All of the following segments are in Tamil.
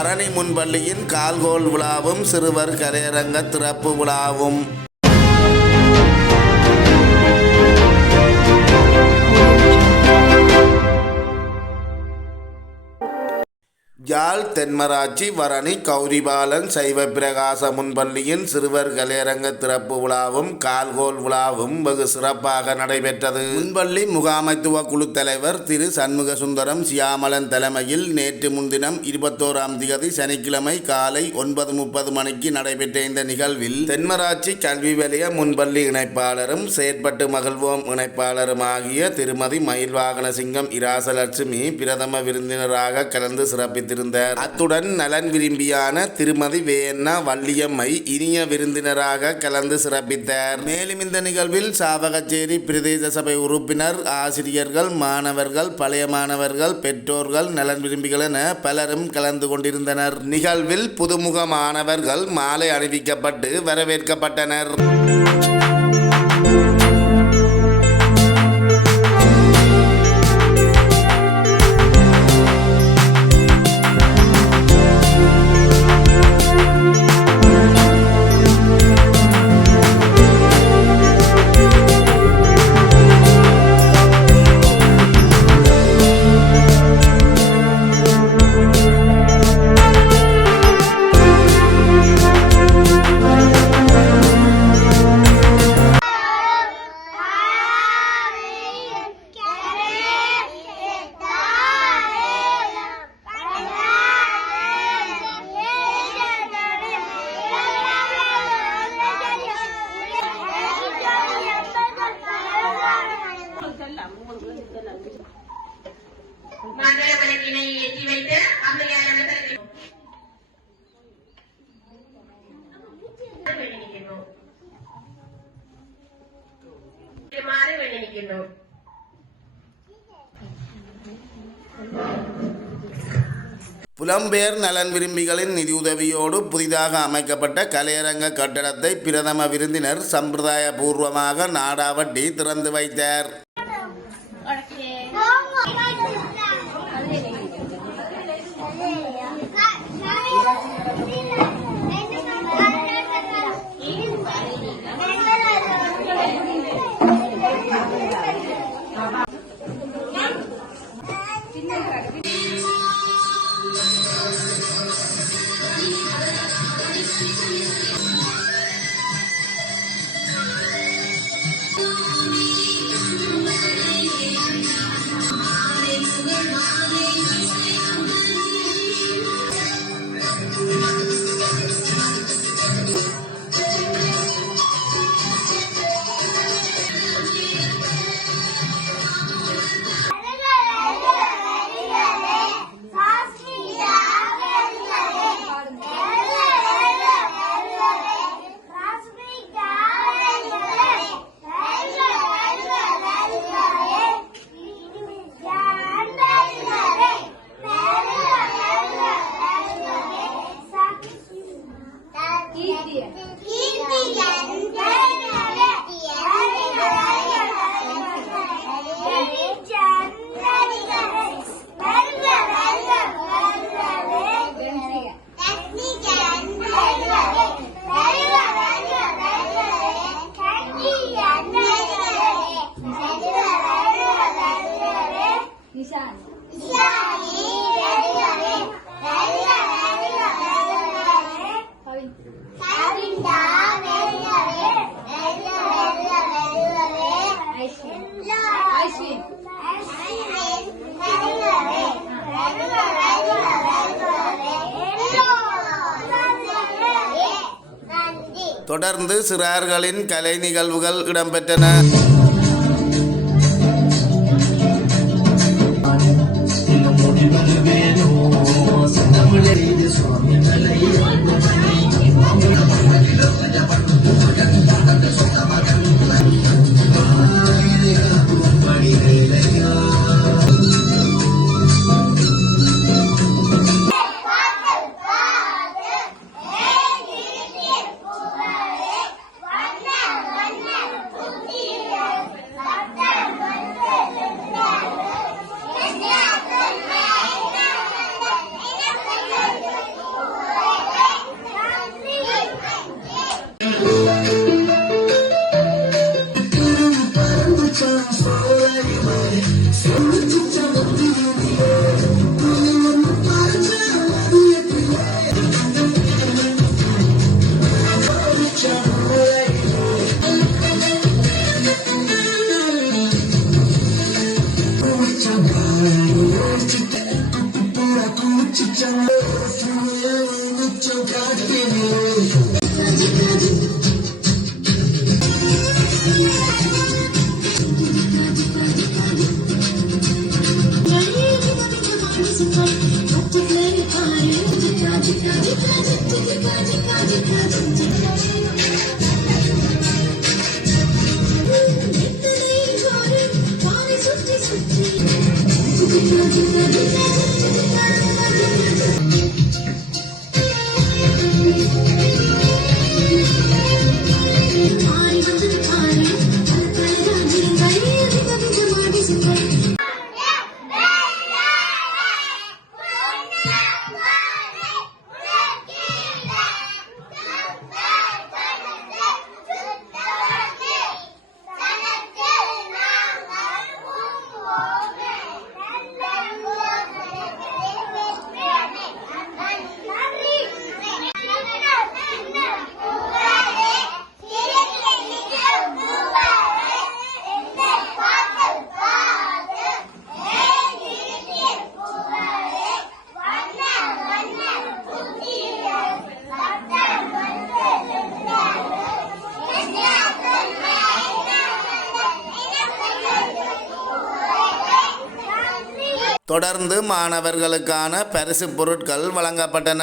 பரணி முன்பள்ளியின் கால்கோள் விழாவும் சிறுவர் கலையரங்க திறப்பு விழாவும். யாழ் தென்மராட்சி வரணி கௌரிபாலன் சைவ பிரகாச முன்பள்ளியின் சிறுவர் கலையரங்க திறப்பு விழாவும் கால்கோள் விழாவும் வெகு சிறப்பாக நடைபெற்றது. முன்பள்ளி முகாமைத்துவ குழு தலைவர் திரு சண்முக சுந்தரம் சியாமலன் தலைமையில் நேற்று முன்தினம் 21ஆம் தேதி சனிக்கிழமை காலை 9:30 மணிக்கு நடைபெற்ற இந்த நிகழ்வில் தென்மராட்சி கல்வி வலய முன்பள்ளி இணைப்பாளரும் செயற்பட்டு மகிழ்வோம் இணைப்பாளரும் ஆகிய திருமதி மயில்வாகனசிங்கம் இராசலட்சுமி பிரதம விருந்தினராக கலந்து சிறப்பித்தார். அத்துடன் நலன் விரும்பியான திருமதி வேண்ணா வள்ளியம்மை இனிய விருந்தினராக கலந்து சிறப்பித்தார். மேலும் இந்த நிகழ்வில் சாவகச்சேரி பிரதேச சபை உறுப்பினர், ஆசிரியர்கள், மாணவர்கள், பழைய மாணவர்கள், பெற்றோர்கள், நலன் விரும்பிகள் என பலரும் கலந்து கொண்டிருந்தனர். நிகழ்வில் புதுமுக மாணவர்கள் மாலை அணிவிக்கப்பட்டு வரவேற்கப்பட்டனர். புலம்பெயர் நலன் விரும்பிகளின் நிதியுதவியோடு புதிதாக அமைக்கப்பட்ட கலையரங்க கட்டடத்தை பிரதம விருந்தினர் சம்பிரதாய பூர்வமாக நாடாவட்டி திறந்து வைத்தார். தொடர்ந்து சிறார்களின் கலை நிகழ்வுகள் இடம்பெற்றன. தொடர்ந்து மாணவர்களுக்கான பரிசு பொருட்கள் வழங்கப்பட்டன.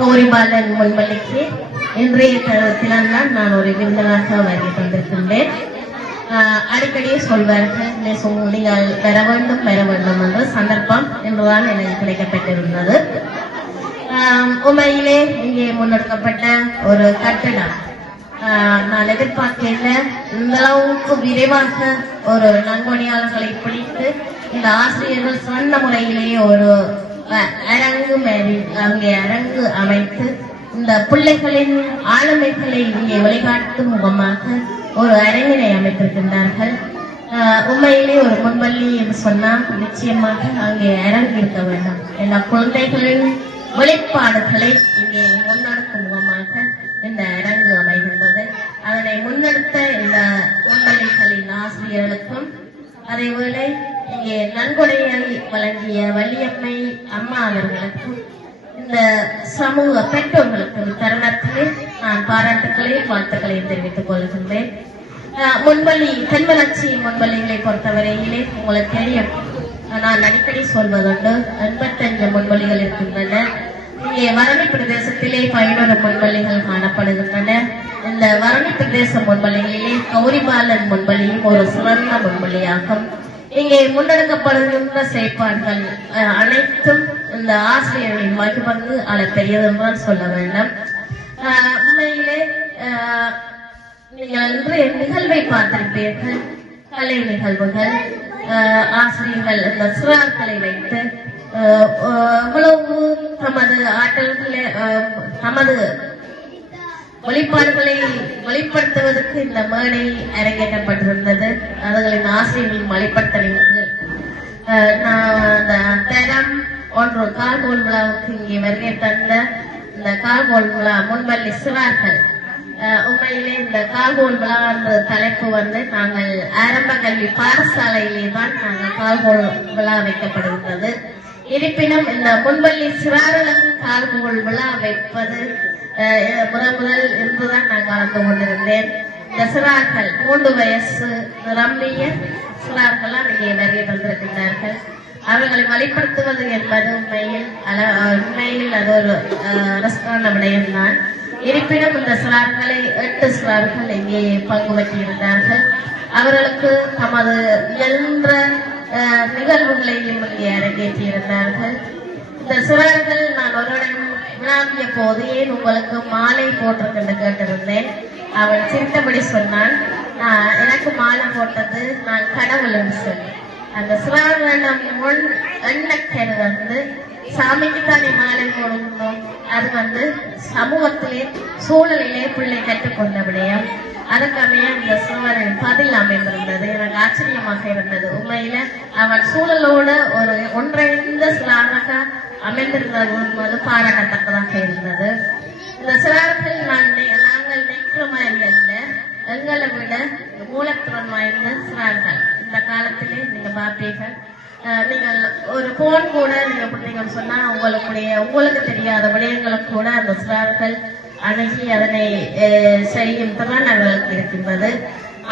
கௌரிபாலன் முன்பள்ளிக்கு இன்றைய தளத்தில்தான் நான் ஒரு விருந்தனாக வருகை தந்திருக்கின்றேன். அடிக்கடி சொல்வார்கள் நீங்கள் பெற வேண்டும் என்ற சந்தர்ப்பம் என்றுதான் எனக்கு கிடைக்கப்பட்டிருந்தது. உண்மையிலே இங்கே முன்னெடுக்கப்பட்ட ஒரு கட்டடம் நான் எதிர்பார்க்கல இந்த அளவுக்கு விரைவாக ஒரு நன்கொடையாளர்களை பிடித்து இந்த ஆசிரியர்கள் சிறந்த முறையிலேயே ஒரு அங்கே அரங்கு அமைத்து இந்த பிள்ளைகளின் ஆளுமைகளை இங்கே வழிகாட்டும் முகமாக ஒரு அரங்கினை அமைத்திருக்கின்றார்கள். உண்மையிலே ஒரு முன்பள்ளி என்று சொன்னால் நிச்சயமாக அங்கே அரங்கு இருக்க வேண்டும். எல்லா குழந்தைகளின் வெளிப்பாடுகளை இங்கே முன்னெடுக்கும் முகமாக இந்த அரங்கு அமைகின்றது. அதனை முன்னெடுத்த இந்த முன்பள்ளிகளின் ஆசிரியர்களுக்கும் அதேவேளை இங்கே நன்கொடையை வழங்கிய வள்ளியம்மை அம்மா அவர்களுக்கும் இந்த சமூக பெற்றோர்களுக்கும் தருணத்திலே நான் பாராட்டுக்களையும் வாழ்த்துக்களையும் தெரிவித்துக் கொள்கின்றேன். முன்பள்ளி தென்மராட்சி முன்பள்ளிகளை பொறுத்தவரையிலே உங்களுக்கு தெரியும், நான் அடிக்கடி சொல்வதுண்டு 85 முன்பள்ளிகள் இருக்கின்றன. இங்கே வரணி பிரதேசத்திலே 11 முன்பள்ளிகள் காணப்படுகின்றன. இந்த வரணி பிரதேச முன்பள்ளிகளிலே கௌரிபாலன் முன்பள்ளியும் ஒரு சிறந்த முன்பள்ளியாகும். இங்கே முன்னெடுக்கப்படுகின்ற செயற்பாடுகள் அனைத்தும் இந்த ஆசிரியர்களின் வகுப்பங்கு அளப்பெரியது என்றுதான் சொல்ல வேண்டும். உண்மையிலே நீங்கள் இன்றைய நிகழ்வை பார்த்திருப்பீர்கள். கலை நிகழ்வுகள், ஆசிரியர்கள் இந்த சிறார்களை வைத்து எவ்வளவு தமது ஆற்றல்களை தமது வெளிப்பாடுகளை வெளிப்படுத்துவதற்கு இந்த மேடை அரங்கேற்றப்பட்டிருந்தது. அவர்களின் ஆசிரியர்களின் வெளிப்படுத்தல் தரம் ஒன்று கால்கோல் விழாவுக்கு இங்கே வருகை தந்த இந்த கால்கோல் விழா முன்பள்ளி சிறார்கள். உண்மையிலே இந்த கால்கோல் விழா என்ற தலைப்பு நாங்கள் ஆரம்ப கல்வி பாடசாலையிலே தான் நாங்கள் கால்கோல் விழா வைக்கப்படுகின்றது. இருப்பினும் இந்த முன்பள்ளி சிறார்களுக்கு கால்கோல் விழா வைப்பது முதல் என்றுதான் நான் கலந்து கொண்டிருந்தேன். இந்த சிறார்கள் 3 வயசு நிரம்பிய சிறார்களாம் இங்கே வருகை தந்திருக்கின்றார்கள். அவர்களை வழிபடுத்துவது என்பது உண்மையில் அது ஒரு ரசமான விடயம்தான். இருப்பினும் இந்த சிறார்களை 8 சிறார்கள் இங்கே பங்கு பற்றியிருந்தார்கள். அவர்களுக்கு தமது இயன்ற நிகழ்வுகளையும் இங்கே அரங்கேற்றியிருந்தார்கள். இந்த சிறார்கள் நான் ஒருவரிடம் வினாவிய போது ஏன் உங்களுக்கு மாலை போட்டிருக்கு கேட்டிருந்தேன். அவன் சிரித்தபடி சொன்னான், எனக்கு மாலை போட்டது நான் கடவுள் என்று சொல்லி. அந்த சிறார்களிடம் முன் எண்ணக்கரு சாமிக்கு தானே மாலை போடணும். அது சமூகத்திலே சூழலிலே பிள்ளை கற்றுக்கொண்ட விடயம். அதற்கமைய இந்த சிறுவரின் பதில் அமைந்திருந்தது. எனக்கு ஆச்சரியமாக இருந்தது. உண்மையில அவன் சூழலோடு ஒரு ஒன்றைந்த சிறாராக அமைந்திருந்தது பாராட்டத்தக்கதாக இருந்தது. இந்த சிறார்கள் நாங்கள் நிற்கிற மாதிரி அல்ல, எங்களை விட மூலத்திறன் வாய்ந்த சிறார்கள். இந்த காலத்திலே நீங்க பார்ப்பீர்கள், நீங்கள் ஒரு போன் கூட நீங்க சொன்னா உங்களுக்கு தெரியாத விடயங்களுக்கு கூட அந்த சிறார்கள் அணுகி அதனை செய்யும் திறன் அவர்களுக்கு இருக்கின்றது.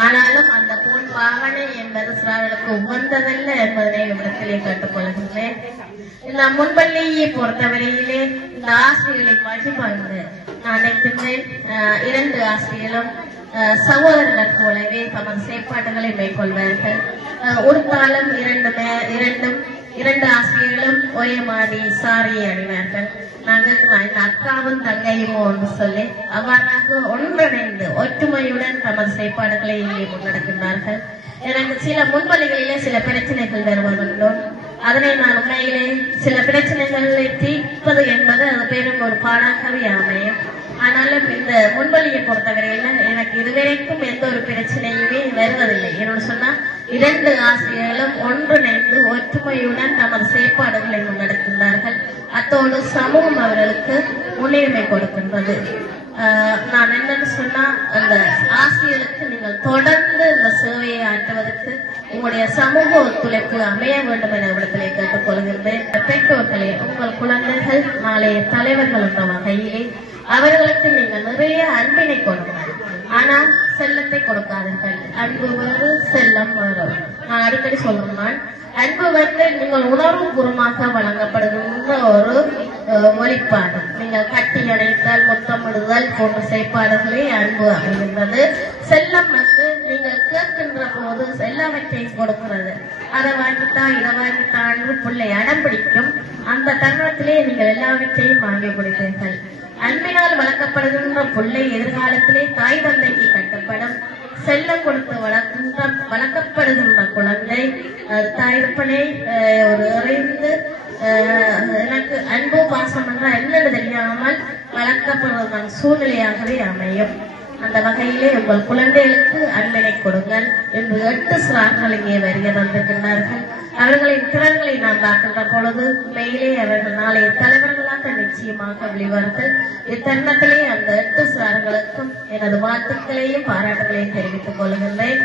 ஆனாலும் அந்த போன் பாவனை என்பது சிறார்களுக்கு உகந்ததல்ல என்பதனை இடத்திலே கேட்டுக்கொள்கின்றேன். இந்த முன்பள்ளியை பொறுத்தவரையிலே இந்த ஆசிரியர்களை மகிழ்வாங்க நான் நினைக்கின்றேன். 2 ஆசிரியர்களும் சகோதரர்கள் போலவே தமது செயற்பாடுகளை மேற்கொள்வார்கள். ஒரு காலம் 2 ஆசிரியர்களும் ஒரே மாதிரி சாரியை அணிவார்கள். நாங்கள் அக்காவும் தங்கையுமோ என்று சொல்லி அவ்வாறாக ஒன்றிணைந்து ஒற்றுமையுடன் தமது செயற்பாடுகளை இங்கே முன்னெடுக்கின்றார்கள். எனக்கு சில முன்வழிகளிலே சில பிரச்சனைகள் வருவதுண்டோ, அதனை நான் உண்மையிலே சில பிரச்சனைகளை தீர்ப்பது என்பது அது பெரும் ஒரு பாடாகவே அமையும். ஆனாலும் இந்த முன்வழியை பொறுத்தவரையில எனக்கு இதுவரைக்கும் எந்த ஒரு பிரச்சனையுமே வருவதில்லை. என்னோட சொன்னா 2 ஆசிரியர்களும் ஒன்றிணைந்து ஒற்றுமையுடன் நமது செயற்பாடுகளை முன்னெடுக்கின்றார்கள். அத்தோடு சமூகம் அவர்களுக்கு முன்னுரிமை கொடுக்கின்றது. நான் என்னன்னு சொன்னா, அந்த ஆசிரியர்களுக்கு நீங்கள் தொடர்ந்து இந்த சேவையை ஆற்றுவதற்கு உங்களுடைய சமூக ஒத்துழைப்பு அமைய வேண்டும் என இடத்திலே கேட்டுக்கொள்கின்றேன். பெற்றோர்களே, உங்கள் குழந்தைகள் நாளைய தலைவர்கள் என்ற வகையிலே அவர்களுக்கு நீங்கள் நிறைய அன்பினை கொடுங்கள். ஆனால் செல்லத்தை கொடுக்காதீர்கள். அன்பு வேறு, செல்லம் வேறு. நான் அடிக்கடி சொல்றேன், அன்பு நீங்கள் உணர்வு பூர்வமாக வழங்கப்படுகின்ற ஒரு வெளிப்பாடு. நீங்கள் கட்டி அணைத்தல், முத்தமிடுதல் போன்ற செயற்பாடுகளே அன்பு அமைகின்றது. செல்லம் நீங்கள் கேட்கின்ற போது எல்லாவற்றையும் கொடுக்கிறது. அதை வாங்கிட்டா இதை வாங்கிட்டான்னு பிள்ளை அடம் பிடிக்கும். அந்த தருணத்திலே நீங்கள் எல்லாவற்றையும் வாங்கி கொடுப்பீர்கள். அன்பினால் வளர்க்கப்படுகின்ற பிள்ளை எதிர்காலத்திலே தாய் தந்தைக்கு கட்டப்படும். செல்லம் கொடுத்து வளர்க்கப்படுகின்ற குழந்தை தாய்ப்பனை ஒரு அறிந்து எனக்கு அன்பு பாசம் என்றால் என்னன்னு தெரியாமல் வளர்க்கப்படுவதன் சூழ்நிலையாகவே அமையும். அந்த வகையிலே உங்கள் குழந்தைகளுக்கு அன்பினை கொடுங்கள் என்று 8 சிறார்கள் இங்கே வருகை தந்திருக்கின்றார்கள். அவர்களின் திறன்களை நாம் பார்க்கின்ற பொழுது உண்மையிலே அவர்கள் நாளைய தலைவர்களாக நிச்சயமாக விளைவார்கள். இத்தருணத்திலே அந்த 8 சிறார்களுக்கும் எனது வாழ்த்துக்களையும் பாராட்டுகளையும் தெரிவித்துக் கொள்கின்றேன்.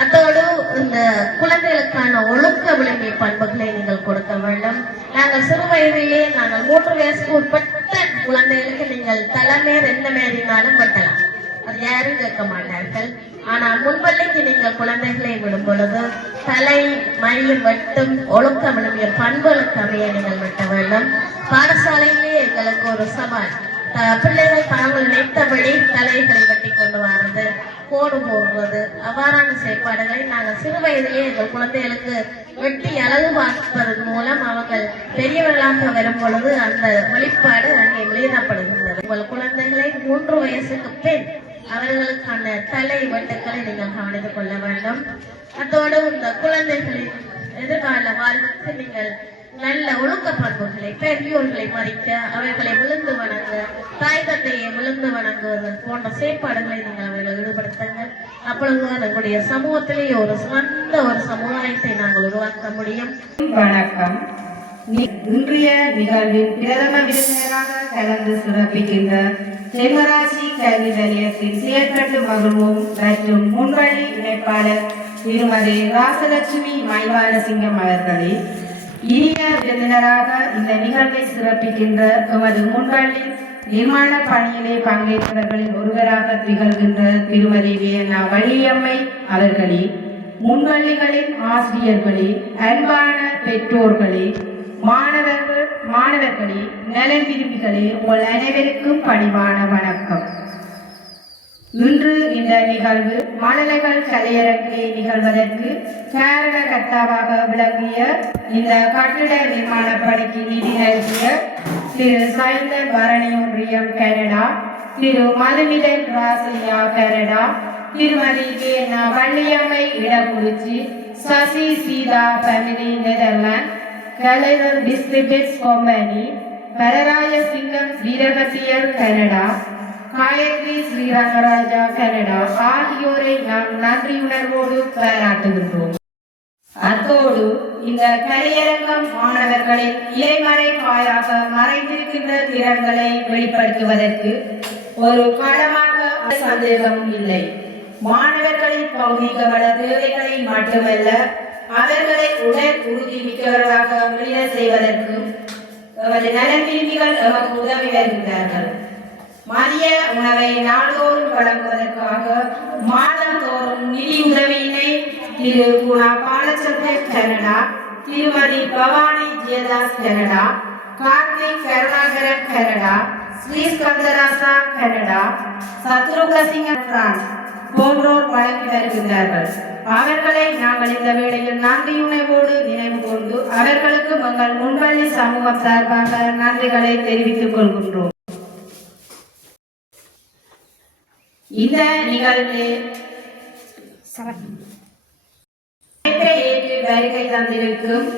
அத்தோடு இந்த குழந்தைகளுக்கான ஒழுக்க விளங்கிய பண்புகளை நீங்கள் கொடுக்க வேண்டும். நாங்கள் சிறு வயதிலே நாங்கள் 3 வயசுக்கு உட்பட்ட குழந்தைகளுக்கு நீங்கள் தலைமையர் எந்த மேறினாலும் வெட்டலாம், அது யாரும் கேட்க மாட்டார்கள். ஆனா முன்பள்ளிக்கு நீங்கள் குழந்தைகளை விடும் பொழுது தலை மயிலும் வெட்டும் ஒழுக்க விளங்கிய பண்புகளுக்கு அமைய நீங்கள் வெட்ட வேண்டும். பாடசாலையிலே எங்களுக்கு ஒரு சவால், பிள்ளைகள் தாங்கள் நினைத்தபடி தலைகளை வெட்டி கொண்டு வர்றது, கோடு போடுறது, அவ்வாறான செயற்பாடுகளை நாங்கள் சிறு வயதிலே எங்கள் குழந்தைகளுக்கு வெட்டி அழகு பார்ப்பதன் மூலம் அவர்கள் பெரியவர்களாக வரும் பொழுது அந்த வெளிப்பாடு அங்கே வெளியிடப்படுகின்றது. உங்கள் குழந்தைகளை 3 வயசுக்கு பின் அவர்களுக்கான தலை வெட்டுக்களை நீங்கள் கவனித்துக் கொள்ள வேண்டும். அத்தோடு இந்த குழந்தைகளின் எதிர்கால வாழ்வுக்கு நீங்கள் நல்ல ஒழுக்க பண்புகளை, பெரியோர்களை மதிக்க, அவர்களை விழுந்து வணங்க, தாய் தந்தையை விழுந்து வணங்குவது போன்ற செயற்பாடுகளை நீங்கள் அவர்கள் ஈடுபடுத்துங்கள். அப்பொழுதுதான் எங்களுடைய சமூகத்திலேயே ஒரு சிறந்த ஒரு சமுதாயத்தை நாங்கள் உருவாக்க முடியும். வணக்கம். இன்றைய நிகழ்வில் பிரதம விருந்தினராக கலந்து சிறப்பிக்கின்ற தென்மராட்சி கல்வி நிலையத்தின் செயற்கட்டு மகிழ்வும் மற்றும் முன்வழி இணைப்பாளர் திருமதி ராசலட்சுமி மைவாலசிங்கம் அவர்களே, இனிய விருந்தினராக இந்த நிகழ்வை சிறப்பிக்கின்ற எமது முன்வழி நிர்மாண பணியிலே பங்கேற்றவர்களில் ஒருவராக திகழ்கின்ற திருமதி வேணா வள்ளியம்மை அவர்களே, முன்வள்ளிகளின் ஆசிரியர்களே, அன்பான பெற்றோர்களே, மாணவர்களே, நலன் விரும்பிகளே, உங்கள் அனைவருக்கும் பணிவான வணக்கம். இன்று இந்த நிகழ்வு மழலைகள் கலையரங்கிலே நிகழ்வதற்கு காரணகர்த்தாவாக விளங்கிய இந்த கட்டிட நிர்மாண பணிக்கு நிதி நல்கிய திரு சைந்தன் பரணி ஒன்றியம் கனடா, திரு மதுமிதன் ராசையா கனடா, திருமதி Vena Valliammai Idakkurichi, Sasi Seetha family Netherlands, Kalaivar distributors company, Pararaja Singam Veerakathiyar Canada, Gayathri Srirangaraja Canada ஆகியோரை நாம் நன்றியுணர்வோடு பாராட்டுகின்றோம். அத்தோடு இந்த கலையரங்கம் மாணவர்களின் இலைமறை காயாக மறைந்திருக்கின்ற திறன்களை வெளிப்படுத்துவதற்கு ஒரு களமாக சந்தேகம் இல்லை. மாணவர்களின் பௌதிக வள தேவைகளை மட்டுமல்ல, அவர்களை உடல் உறுதி மிக்கவர்களாக வெளிய செய்வதற்கும் நமது நலன் விரும்பிகள் நமக்கு உதவி வருகின்றார்கள். மதிய உணவை நாள்தோறும் வழங்குவதற்காக மாதந்தோறும் நிதி உதவியினை திரு குணா பாலச்சந்திரன் கனடா, திருமதி Bhavani Jeyathas Canada, Karthik Karunakaran Canada, Sri Skandarasa Canada, Sathrugasinga France போன்றோர் வழங்கி வருகின்றார்கள். அவர்களை நாங்கள் இந்த வேளையில் நன்றியுணர்வோடு நினைவு கொண்டு அவர்களுக்கு எங்கள் முன்பள்ளி சமூகம் சார்பாக நன்றிகளை தெரிவித்துக் கொள்கின்றோம். இந்த நிகழ்வில் ஏற்று வருகை தந்திருக்கும்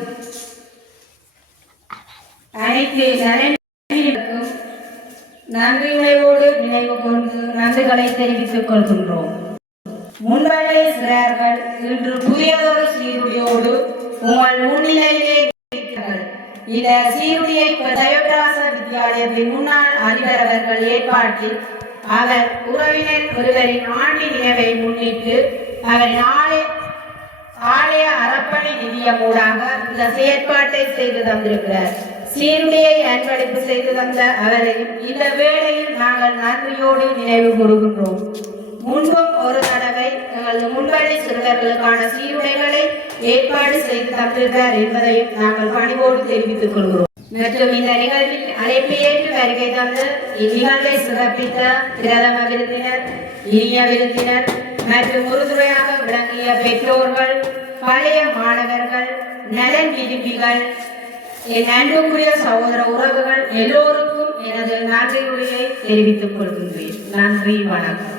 அனைத்து நலனுக்கும் நன்றியுணர்வோடு நினைவு கொண்டு நன்றிகளை தெரிவித்துக் கொள்கின்றோம். முன்பள்ளி சிறார்கள் இன்று புதியதொரு சீருடையோடு உங்கள் முன்னிலையிலே இருக்கிறார்கள். இந்த சீருடையை ஜெயபிரகாச வித்தியாலயத்தின் முன்னாள் அதிபர் அவர்கள் ஏற்பாட்டில் அவர் உறவினர் ஒருவரின் ஆண்டு நினைவை முன்னிட்டு அவரின் ஆலய அறப்பணி நிதியம் ஊடாக இந்த செயற்பாட்டை செய்து தந்திருக்கிறார். சீருடையை அன்பளிப்பு செய்து தந்த அவரையும் இந்த வேளையில் நாங்கள் நன்றியோடு நினைவு கூறுகின்றோம். முன்பும் ஒரு தடவை எங்களது முன்பள்ளி சிறுவர்களுக்கான சீருடைகளை ஏற்பாடு செய்து தந்திருக்கிறார் என்பதையும் நாங்கள் பணிவோடு தெரிவித்துக் கொள்கிறோம். மற்றும் இந்த நிகழ்வில் அழைப்பை ஏற்று வருகை தந்து இந்நிகழ்வை சிறப்பித்த பிரதம விருந்தினர், இனிய விருந்தினர் மற்றும் உறுதுணையாக விளங்கிய பெற்றோர்கள், பழைய மாணவர்கள், நலன் விரும்பிகள், என் அன்புக்குரிய சகோதர உறவுகள் எல்லோருக்கும் எனது நன்றியுரையை தெரிவித்துக் கொள்கின்றேன். நன்றி, வணக்கம்.